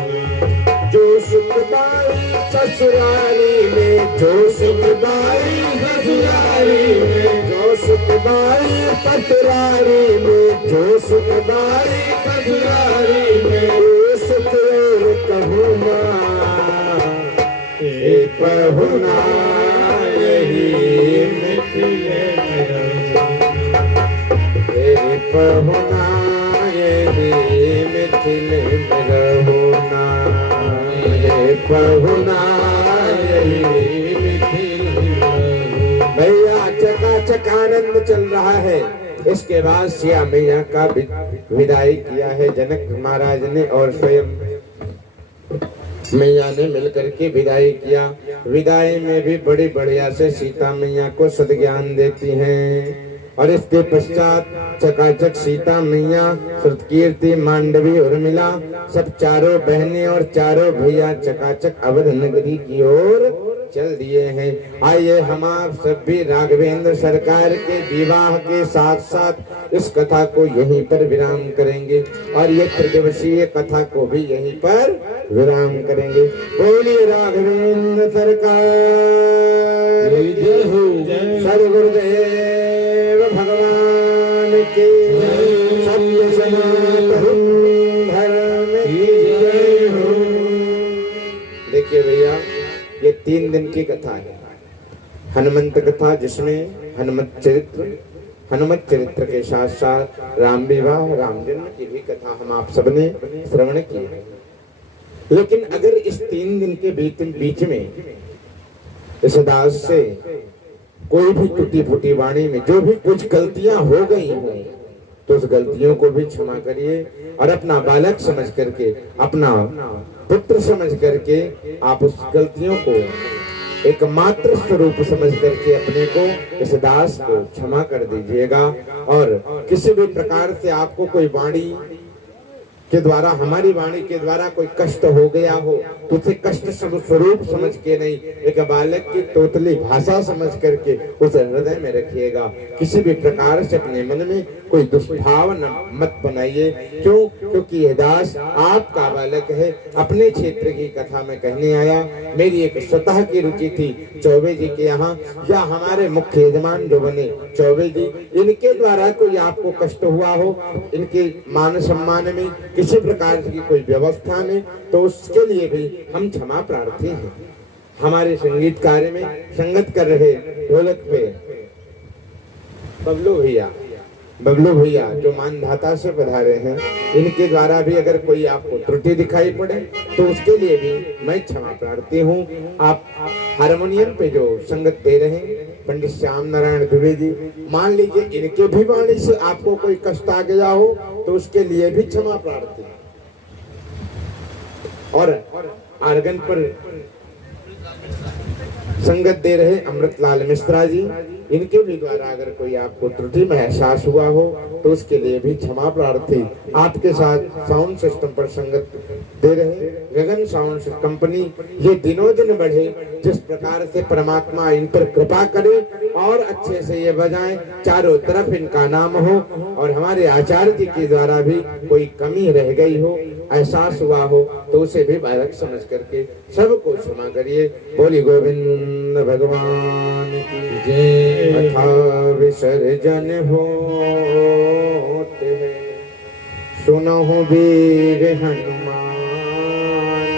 जो सुख बाई ससुरारी में, जो सुख बाई ससुरारी में, जो सुख बाई ससुरारी में, जो सुख बाई ससुरारी में, वो सुख और कहूँगा ए पहुना यही मिथिले में रहोना, ए पहुना यही मिथिले में रहोना, ए पहुना यही मिथिले में रहोना। भैया चकाचक आनंद चल रहा है। इसके बाद सिया मैया का विदाई किया है जनक महाराज ने और स्वयं मैया ने मिलकर के विदाई किया। विदाई में भी बड़ी बढ़िया से सीता मैया को सद्ज्ञान देती हैं। और इसके पश्चात चकाचक सीता मैया, श्रुतकीर्ति, मांडवी, उर्मिला सब चारों बहनें और चारों भैया चकाचक अवध नगरी की ओर चल दिए हैं। आइए हम आप सब भी राघवेंद्र सरकार के विवाह के साथ साथ इस कथा को यहीं पर विराम करेंगे और ये त्रिदिवसीय कथा को भी यहीं पर विराम करेंगे। बोलिए राघवेंद्र सरकार सद्गुरुदेव भगवान की सत्य सनातन धर्म की जय हो। देखिए भैया, ये 3 दिन की कथा है। हनुमंत कथा जिसमें हनुमत चरित्र के साथ साथ राम विवाह, राम जन्म की भी कथा हम आप सबने श्रवण की है। लेकिन अगर इस 3 दिन के बीच में इस दास से कोई भी टूटी फूटी वाणी में जो भी कुछ गलतियां हो गई हो तो उस गलतियों को भी क्षमा करिए और अपना बालक समझ करके, अपना पुत्र समझ करके आप उस गलतियों को एक मात्र स्वरूप समझ करके अपने को, इस दास को क्षमा कर दीजिएगा। और किसी भी प्रकार से आपको कोई वाणी के द्वारा, हमारी वाणी के द्वारा कोई कष्ट हो गया हो तो उसे कष्ट स्वरूप समझ के नहीं, एक बालक की तोतली भाषा समझ करके उसे हृदय में रखिएगा। किसी भी प्रकार से अपने मन में कोई दुष्भाव मत बनाइए। क्यों? क्योंकि यह दास आपका बालक है। अपने क्षेत्र की कथा में कहने आया। मेरी एक स्वतः की रुचि थी चौबे जी के यहाँ, या हमारे मुख्य यजमान जो बने चौबे जी, इनके द्वारा कोई आपको कष्ट हुआ हो, इनके मान सम्मान में किसी प्रकार की कोई व्यवस्था में, तो उसके लिए भी हम क्षमा प्रार्थी हैं। हमारे संगीत कार्य में संगत कर रहे ढोलक पे बबलू भैया जो मानधाता से पधारे हैं, इनके द्वारा भी अगर कोई आपको त्रुटि दिखाई पड़े तो उसके लिए भी मैं क्षमा प्रार्थी हूँ। आप हारमोनियम पे जो संगत दे रहे हैं पंडित श्याम नारायण दुबे जी, मान लीजिए इनके भी वाणी से आपको कोई कष्ट आ गया हो तो उसके लिए भी क्षमा प्रार्थी। और आर्गन पर संगत दे रहे अमृतलाल मिश्रा जी, इनके भी द्वारा अगर कोई आपको त्रुटि में एहसास हुआ हो तो उसके लिए भी क्षमा प्रार्थी। आपके साथ साउंड सिस्टम पर संगत दे रहे गगन साउंड कंपनी, ये दिनों दिन बढ़े, जिस प्रकार से परमात्मा इन पर कृपा करे और अच्छे से ये बजाएं, चारों तरफ इनका नाम हो, और हमारे आचार्य जी के द्वारा भी कोई कमी रह गई हो, एहसास हुआ हो तो उसे भी बालक समझ करके सबको क्षमा करिए। बोली गोविंद भगवान की जय। अथा विसर्जन होते हैं, सुनो वीर हनुमान,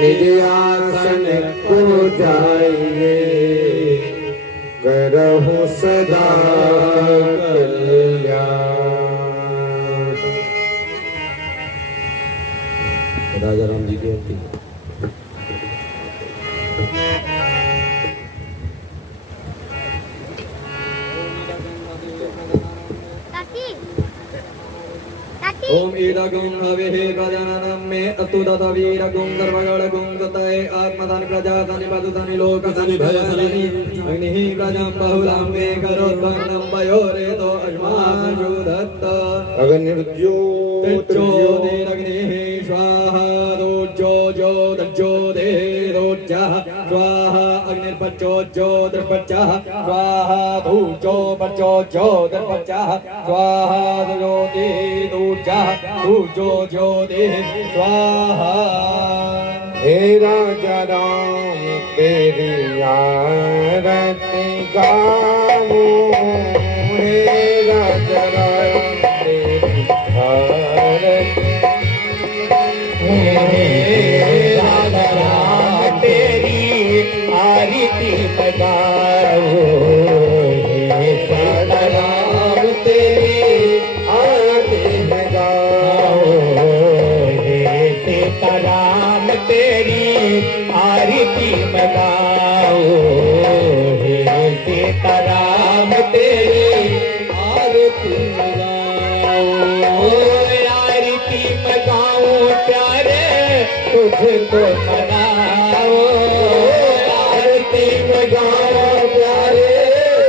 निज आसन को जाइए, करहु सदा कल्याण। राजा राम जी की होती है। ओम ईरा गुं हविः प्रजननं मे अस्तु तथा वीर गुं सर्वगण गुं ततये आत्मदान प्रजातानि पदुतानि लोकतानि भयसनि अग्निः प्रजां बहुलां मे करोद्भन्नं वयोरेतो अस्मासु दत्त अग्निर्ज्योतिरग्निः स्वाहा ज्योतिर्ज्योतिर्ज्योतिरोज्जः स्वाहा अग्निर्पच्चो ज्योतिर्पच्चः स्वाहा धूर्जो पच्चो ज्योतिर्पच्चः स्वाहा ज्योतिर्धूर्जः धूर्जो ज्योतिः स्वाहा। हे राजा राम तेरी आरती गाऊं, हे राजा राम तेरी आरती, हे राजा राम तेरी आरती बजाऊं, हे राजा राम तेरी आरती बजाऊं, हे सीताराम तेरी आरती बजाओ, हे सीताराम तेरी आरती बजाओ, आरती बजाओ प्यारे तुझको मनाओ, आरती बजाओ प्यारे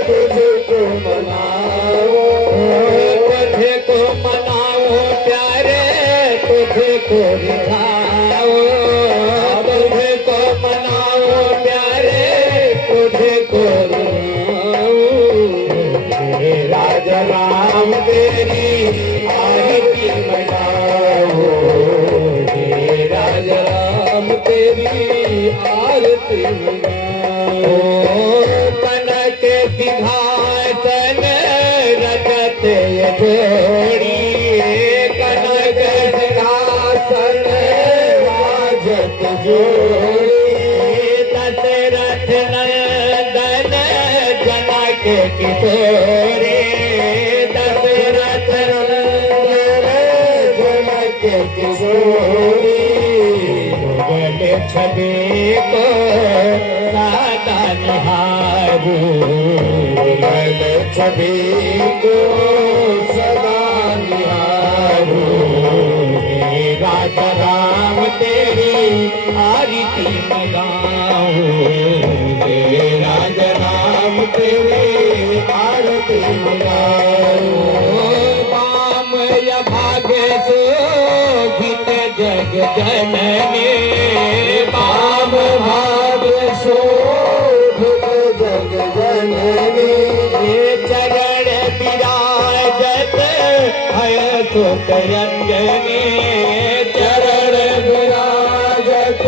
तुझको मनाओ, तुझको मनाओ प्यारे तुझको रिझाओ, तुझको मनाओ प्यारे तुझको रिझाओ, हे राजा राम तेरी आरती बजाओ, हे राजा राम तेरी आरती बजाओ। कनक सिंहासन रजत ये जोड़ी, कनक सिंहासन राजत जोड़ी, दशरथ नंदन जनक किशोरी, दशरथ नंदन जनक किशोरी, मुगल छवि को सदा निहारू, मुगल छवि को सदा निहारू, हे राजा राम तेरी आरती बजाऊं, हे राजा राम तेरी आरती बजाऊं। वाम या भागे शोभित जग जननी, वाम भागे शोभित जग जननी, चरण विराजत भय सुख रंजनी, चरण विराजत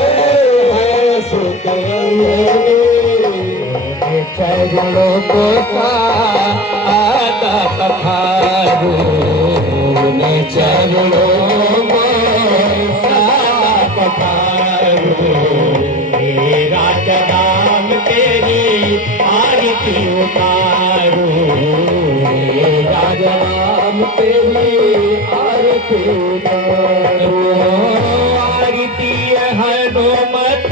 भय सुख रंजनी, चरणों को आता पखारू, चरणों को आता पखारू, हे राजा राम तेरी आरती उतारू, हे राजा राम तेरी आरती उतारू। आरती हनुमत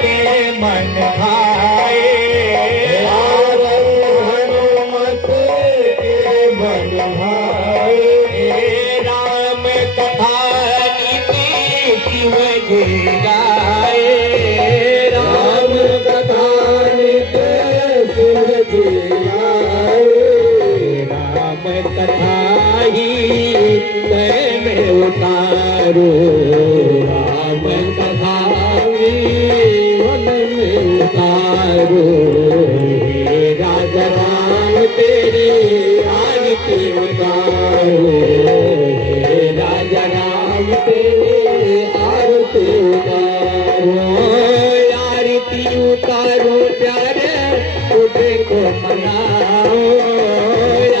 के मन भाए, हनुमत के मन भाए, राम कथा नीति शिव जी गाए, राम कथा उतारो राम कथा वन में उतारो हे राजा राम तेरी आरती उतारो हे राजा राम तेरी आरती उतारो आरती उतारो प्यारे तुझे को मनाओ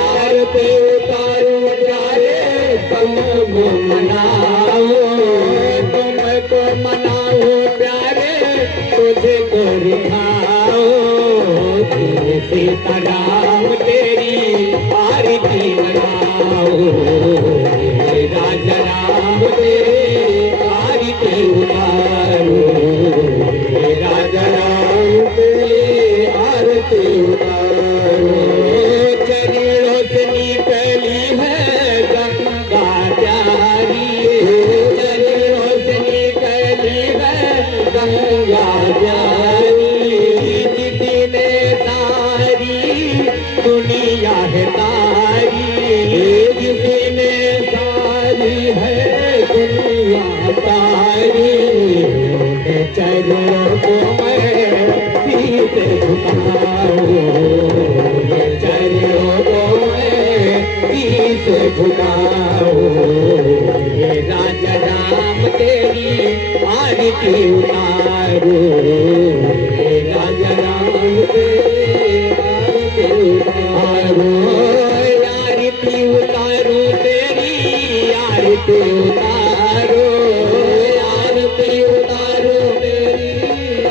आरती उतारो प्यारे तुमको मनाओ तुमको मनाओ प्यारे तुझे को रिझाओ तेरे सीताराम तेरी आरती मनाओ हे राजा राम तेरी आरती उतारो हे राजा राम तेरी आरती उतारो चरणों से निकली है गंगा प्यारी चरणों से निकली है गंगा प्यारी जिसने सारी दुनिया है तारी जिसने सारी है दुनिया तारी चरणों को मैं सीधे झुकाऊं चरणों को मैं सीधे झुकाऊं हे राजा राम तेरी आरती उतारो हे राजा राम तेरी आरती उतारो आरती उतारो तेरी आरती उतारो आरती उतारो तेरी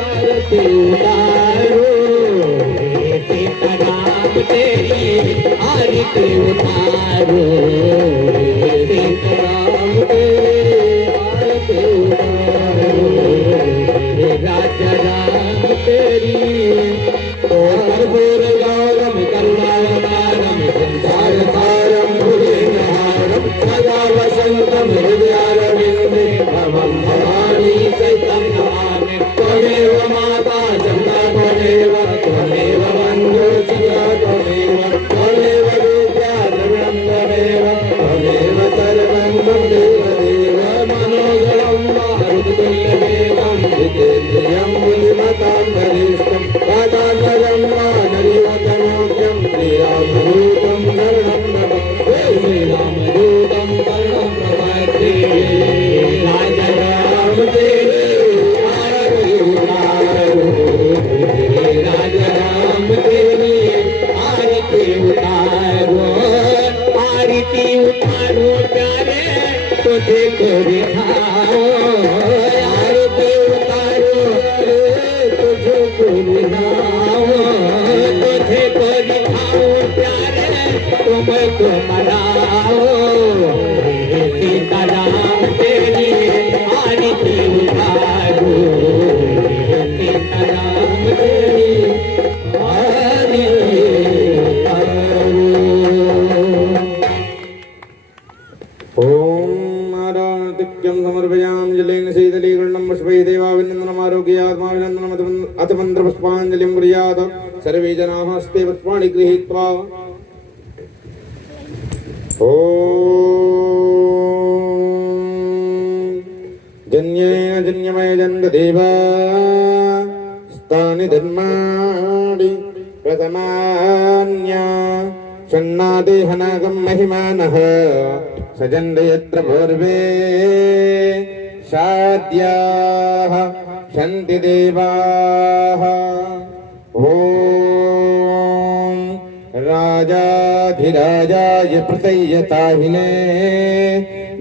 आरती उतारो हे सीताराम तेरी आरती उतारो हे सीताराम तेरी आरती उतारो हे राजा राम तेरी कर्पूर गौरम करुणावतारम संसार सारम भुजगहारम सदा वसंतम हृदयारविंदे भवं भवानी सहितं नमामि त्वमेव माता जगता त्वमेव त्वमेव बन्धु सदा त्वमेव त्वमेव विद्या द्रविणं त्वमेव त्वमेव सर्वं त्वमेव देव मनोजलं मारुततुल्यवेगं जितेन्द्रियं बुद्धिमतां वरिष्ठं वातात्मजं वानरीवतमोक्यं श्रीरामदूतं शरणं नमः श्रीरामदूतं शरणं प्रपद्ये राजा राम तेरी आरती उतारो हे राजा राम तेरी आरती उतारो आरती उतारो प्यारे तुझे को रिझाओ आरती उतारो तुझे को रिझाओ तुझे को रिझाओ प्यारे तुमको मनाओ हे सीताराम तेरी आरती उतारो हे सीताराम तेरी आरती उतारो ओम आराधिक्यं समर्पयामि शीतलीकरणं पुष्पैः देवाभिनन्दनमारोग्यात्माभिनन्दनम् अथ मन्त्रपुष्पाञ्जलिं कुर्यात् सर्वे जनाः हस्ते पुष्पाणि गृहीत्वा जन्येन जन्यमय जन्तदेव स्थानि धर्माणि प्रथमान्य षण्णादेहनागं महिमानः सजन्त यत्र पूर्वे शाद्याः सन्ति देवाः ॐ राजाधिराजाय प्रतय्यताहिने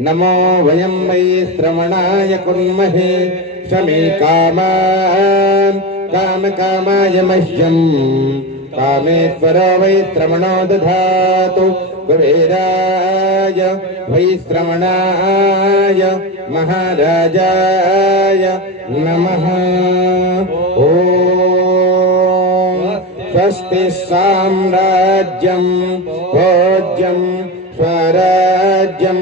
नमो वयं वै श्रवणाय कुर्महे शमे कामान् कामकामाय मह्यं कामेश्वर वै श्रवणो दधातु कुबेराय वै श्रवणाय महाराजाय नमः स्वस्ति साम्राज्यं भोज्यं स्वराज्यं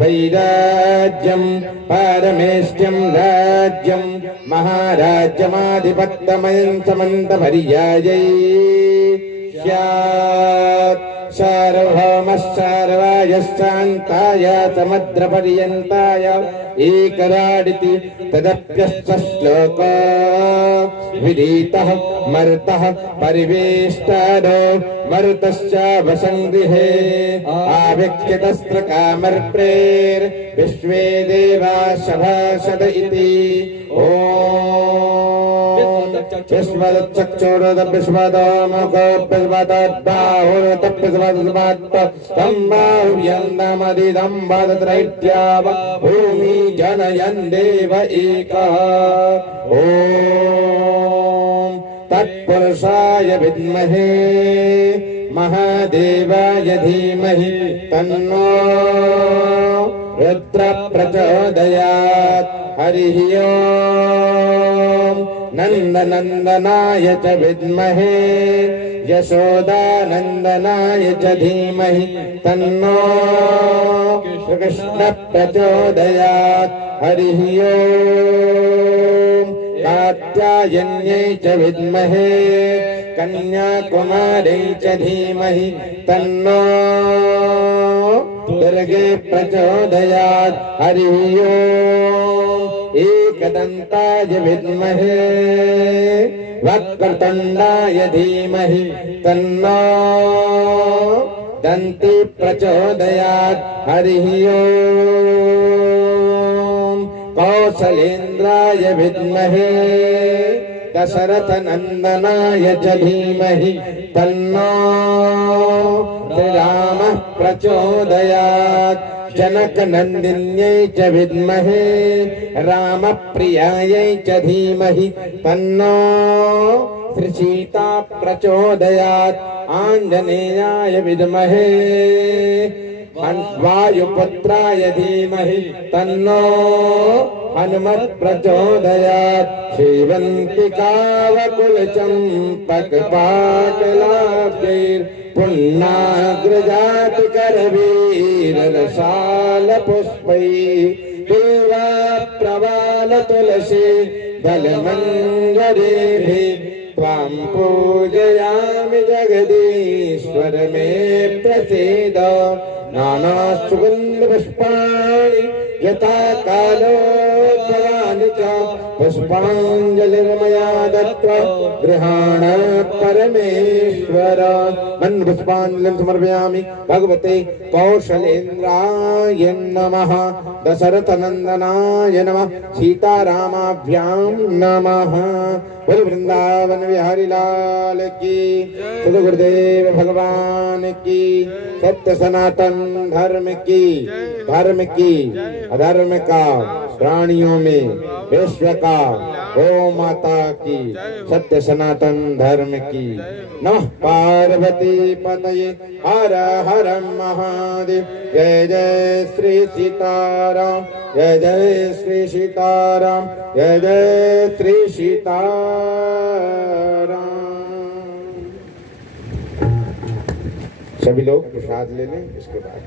वैराज्यं पारमेष्ट्यं राज्यं महाराज्यमाधिपत्यमयं समन्तपर्यायै स्यात् सार्वभौमश्चार्वायश्चान्ताय समुद्रपर्यन्ताय एकराडिति तदप्यश्च श्लोको विदितः मरुतः परिवेष्टादो मरुतश्च वसङ्गृहे आविक्षितस्त्रकामर्प्रेर् विश्वे देवा सभासद इति भूमि जनयन् देव एकः ॐ तत्पुरुषाय विद्महे महादेवाय धीमहि तन्नो रुद्र प्रचोदयात् हरिः ओम् नन्दनन्दनाय च विद्महे यशोदानन्दनाय च धीमहि तन्नो कृष्ण प्रचोदयात् हरिः ओम् कात्यायन्यै च विद्महे कन्याकुमारै च धीमहि तन्नो दुर्गे प्रचोदयात् हरिः ओम् एकदन्ताय विद्महे वक्रतुण्डाय धीमहि तन्नो दन्ती प्रचोदयात् हरिः ओम् कौसलेन्द्राय विद्महे दशरथनन्दनाय च धीमहि तन्नो श्रीरामः प्रचोदयात् जनकनन्दिन्यै च विद्महे रामप्रियायै च धीमहि तन्नो श्रीसीता प्रचोदयात् आञ्जनेयाय विद्महे वायुपुत्राय धीमहि तन्नो हनुमत् प्रचोदयात् श्रीवन्तिकावकुलचम्पकपाटलाब्जैर् पुण्णाग्रजातिकरवीररसालपुष्पैः बिल्वप्रवालतुलसी दलमञ्जरीभिः त्वां पूजयामि जगदीश्वर मे प्रसीद नानासुगन्धपुष्पाणि यथा कालोद्भवानि च पुष्पाञ्जलिर्मया दत्त्वा गृहाण परमेश्वर पुष्पाञ्जलिं समर्पयामि भगवते कौशलेन्द्राय नमः दशरथनन्दनाय नमः सीतारामाभ्यां नमः बोल वृंदावन बिहारी लाल की सद्गुरु गुरुदेव भगवान की सत्य सनातन धर्म की अधर्म का प्राणियों में विश्व का गौ माता की सत्य सनातन धर्म की नमः पार्वती पतये हर हर महादेव जय जय श्री सीताराम जय जय श्री सीताराम जय जय श्री सीताराम। सभी लोग प्रसाद ले लें इसके बाद